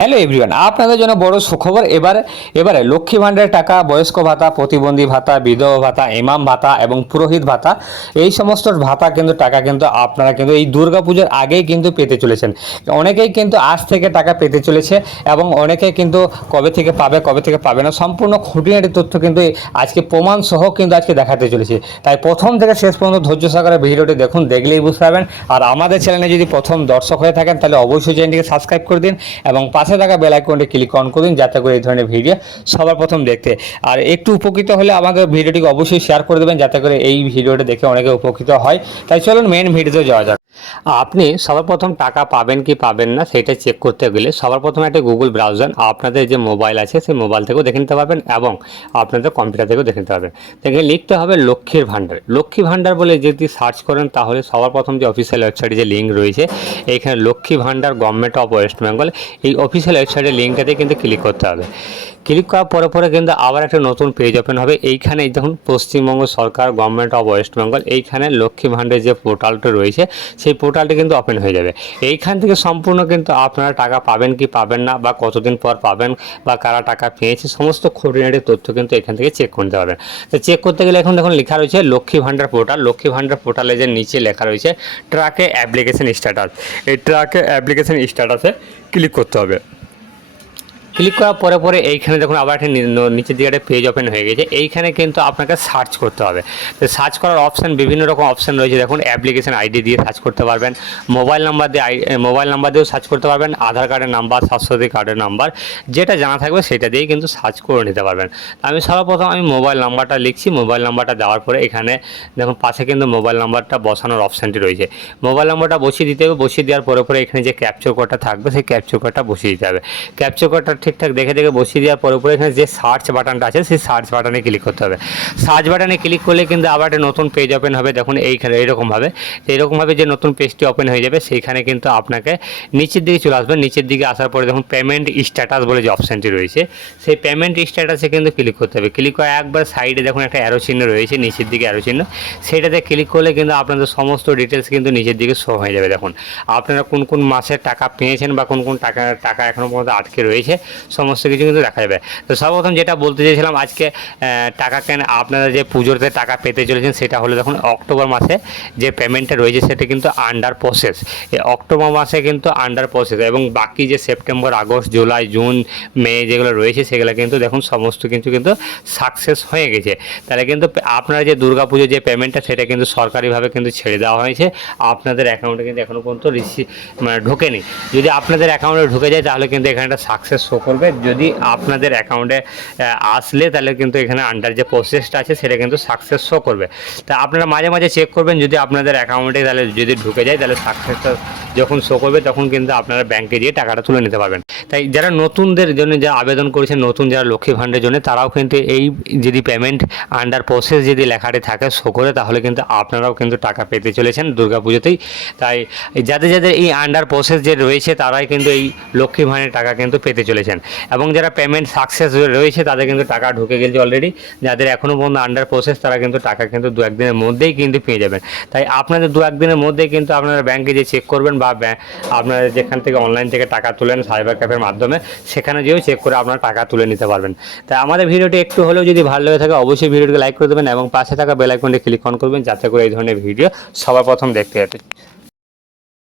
Hello everyone আপনাদের জন্য বড় সুখবর এবারে এবারে লক্ষ্মী ভাণ্ডারের টাকা, বয়স্ক ভাতা, প্রতিবন্ধী ভাতা, বিধবা ভাতা, ইমাম ভাতা এবং পুরোহিত ভাতা, এই সমস্ত ভাতা কিন্তু, টাকা কিন্তু আপনারা কিন্তু এই দুর্গাপুজোর আগেই কিন্তু পেতে চলেছেন। অনেকেই কিন্তু আজ থেকে টাকা পেতে চলেছে এবং অনেকে কিন্তু কবে থেকে পাবে, কবে থেকে পাবে না, সম্পূর্ণ খুঁটিনাটি তথ্য কিন্তু আজকে প্রমাণ সহ কিন্তু আজকে দেখাতে চলেছে। তাই প্রথম থেকে শেষ পর্যন্ত ধৈর্য সহকারে ভিডিওটি দেখুন, দেখলেই বুঝতে পারবেন। আর আমাদের চ্যানেলে যদি প্রথম দর্শক হয়ে থাকেন, তাহলে অবশ্যই চ্যানেলটিকে সাবস্ক্রাইব করে দিন এবং পাশে থাকা বেল আইকনটি ক্লিক অন করুন, যাতে করে এই ধরনের ভিডিও সবার প্রথম দেখতে। আর একটু উপকৃত হলে আমাদের ভিডিওটিকে অবশ্যই শেয়ার করে দেবেন, যাতে করে এই ভিডিওটা দেখে অনেকে উপকৃত হয়। তাই চলুন মেন ভিডিওতে যাওয়া যাক। আপনি সবার প্রথম টাকা পাবেন কি পাবেন না, সেটা চেক করতে গেলে সবার প্রথমে একটা গুগল ব্রাউজার আপনাদের যে মোবাইল আছে, সেই মোবাইল থেকেও দেখে নিতে পারবেন এবং আপনাদের কম্পিউটার থেকেও দেখে নিতে পারবেন। দেখে লিখতে হবে লক্ষ্মীর ভাণ্ডার। লক্ষ্মী ভাণ্ডার বলে যদি সার্চ করেন, তাহলে সবার প্রথম যে অফিসিয়াল ওয়েবসাইটে যে লিঙ্ক রয়েছে, এইখানে Lakshmi Bhandar government of West Bengal এই অফিসিয়াল ওয়েবসাইটের লিঙ্কটাতে কিন্তু ক্লিক করতে হবে। ক্লিক করার পরে পরে কিন্তু আবার একটা নতুন পেজ ওপেন হবে। এইখানে দেখুন, পশ্চিমবঙ্গ সরকার গভর্নমেন্ট অফ ওয়েস্ট বেঙ্গল এইখানে লক্ষ্মী ভাণ্ডারের যে পোর্টালটা রয়েছে, সেই পোর্টালটি কিন্তু ওপেন হয়ে যাবে। এইখান থেকে সম্পূর্ণ কিন্তু আপনারা টাকা পাবেন কি পাবেন না, বা কতদিন পর পাবেন, বা কারা টাকা পেয়েছে, সমস্ত খুঁটিনাটি তথ্য কিন্তু এখান থেকে চেক করতে পারবেন। তো চেক করতে গেলে এখন দেখুন লেখা রয়েছে লক্ষ্মী ভাণ্ডার পোর্টাল লক্ষ্মী ভাণ্ডার পোর্টালে যে নিচে লেখা রয়েছে ট্রাকে অ্যাপ্লিকেশন স্ট্যাটাস এই ট্রাকে অ্যাপ্লিকেশন স্ট্যাটাসে ক্লিক করতে হবে। ক্লিক করার পরে পরে এইখানে দেখুন আবার একটা নিচের দিকে একটা পেজ ওপেন হয়ে গেছে। এইখানে কিন্তু আপনাকে সার্চ করতে হবে। তো সার্চ করার অপশান বিভিন্ন রকম অপশান রয়েছে। দেখুন অ্যাপ্লিকেশন আইডি দিয়ে সার্চ করতে পারবেন। মোবাইল নাম্বার দিয়ে মোবাইল নাম্বার দিয়েও সার্চ করতে পারবেন। আধার কার্ডের নাম্বার স্বাস্থ্যসাথী কার্ডের নাম্বার যেটা জানা থাকবে সেটা দিয়েই কিন্তু সার্চ করে নিতে পারবেন। আমি সর্বপ্রথম আমি মোবাইল নাম্বারটা লিখছি। মোবাইল নাম্বারটা দেওয়ার পরে এখানে দেখুন, পাশে কিন্তু মোবাইল নাম্বারটা বসানোর অপশানটি রয়েছে। মোবাইল নাম্বারটা বসিয়ে দিতে হবে। বসিয়ে দেওয়ার পরে পরে এখানে যে ক্যাপচার কোডটা থাকবে, সেই ক্যাপচার কোডটা বসিয়ে দিতে হবে। ক্যাপচার কোডটা ঠিকঠাক দেখে দেখে বসিয়ে দেওয়ার পরে পরে এখানে যে সার্চ বাটনটা আছে, সেই সার্চ বাটনে ক্লিক করতে হবে। সার্চ বাটনে ক্লিক করলে কিন্তু আবার একটা নতুন পেজ ওপেন হবে। দেখুন এইখানে এইরকমভাবে এইরকমভাবে যে নতুন পেজটি ওপেন হয়ে যাবে, সেইখানে কিন্তু আপনাকে নিচের দিকে চলে আসবে। নিচের দিকে আসার পরে দেখুন পেমেন্ট স্ট্যাটাস বলে যে অপশানটি রয়েছে, সেই পেমেন্ট স্ট্যাটাসে কিন্তু ক্লিক করতে হবে। ক্লিক করে একবার সাইডে দেখুন একটা অ্যারো চিহ্ন রয়েছে, নিচের দিকে অ্যারো চিহ্ন। সেটাতে ক্লিক করলে কিন্তু আপনাদের সমস্ত ডিটেলস কিন্তু নিচের দিকে শো হয়ে যাবে। দেখুন, আপনারা কোন কোন মাসে টাকা পেয়েছেন বা কোন কোন টাকা টাকা এখনও পর্যন্ত আটকে রয়েছে সমস্ত কিছু কিন্তু দেখা যাবে। তো সর্বপ্রথম যেটা বলতে চেয়েছিলাম, আজকে টাকা কেন আপনারা যে পুজোতে টাকা পেতে চলেছেন সেটা হলো দেখুন, অক্টোবর মাসে যে পেমেন্টটা রয়েছে সেটা কিন্তু আন্ডার প্রসেস অক্টোবর মাসে কিন্তু আন্ডার প্রসেস এবং বাকি যে September August July June May যেগুলো রয়েছে সেগুলো কিন্তু দেখুন, সমস্ত কিছু কিন্তু সাকসেস হয়ে গেছে। তাহলে কিন্তু আপনারা যে দুর্গাপুজোর যে পেমেন্টটা সেটা কিন্তু সরকারিভাবে কিন্তু ছেড়ে দেওয়া হয়েছে। আপনাদের অ্যাকাউন্টে কিন্তু এখনও পর্যন্ত রিসি মানে ঢোকেনি। যদি আপনাদের অ্যাকাউন্টে ঢুকে যায় তাহলে কিন্তু এখানে একটা সাকসেস শো করবে। যদি আপনাদের অ্যাকাউন্টে আসলে তাহলে কিন্তু এখানে আন্ডার যে প্রসেসটা আছে, সেটা কিন্তু সাকসেস শো করবে। তা আপনারা মাঝে মাঝে চেক করবেন, যদি আপনাদের অ্যাকাউন্টে তাহলে যদি ঢুকে যায়, তাহলে সাকসেসটা যখন শো করবে, তখন কিন্তু আপনারা ব্যাঙ্কে গিয়ে টাকাটা তুলে নিতে পারবেন। তাই যারা নতুনদের জন্য যারা আবেদন করেছেন নতুন যারা লক্ষ্মী ভাণ্ডের জন্য, তারাও কিন্তু এই যদি পেমেন্ট আন্ডার প্রসেস যদি লেখাটি থাকে শো করে তাহলে কিন্তু আপনারাও কিন্তু টাকা পেতে চলেছেন দুর্গাপুজোতেই। তাই যাদের যাদের এই আন্ডার প্রসেস যে রয়েছে, তারাই কিন্তু এই লক্ষ্মী ভাণ্ডের টাকা কিন্তু পেতে চলেছেন। এবং যারা পেমেন্ট সাকসেস রয়েছে, তাদের কিন্তু টাকা ঢুকে গেছে অলরেডি যাদের এখনও পর্যন্ত আন্ডার প্রসেস তারা কিন্তু টাকা কিন্তু দু একদিনের মধ্যেই কিন্তু পেয়ে যাবেন। তাই আপনাদের দু একদিনের মধ্যেই কিন্তু আপনারা ব্যাংকে যে চেক করবেন বা আপনারা যেখান থেকে অনলাইন থেকে টাকা তুলেন সাইবার ক্যাফের মাধ্যমে সেখানে যেও চেক করে আপনার টাকা তুলে নিতে পারবেন। তাই আমাদের ভিডিওটি একটু হলেও যদি ভালো লেগে থাকে, অবশ্যই ভিডিওটিকে লাইক করে দেবেন এবং পাশে থাকা বেলাইকনটি ক্লিক অন করবেন, যাতে করে এই ধরনের ভিডিও সবার প্রথম দেখতে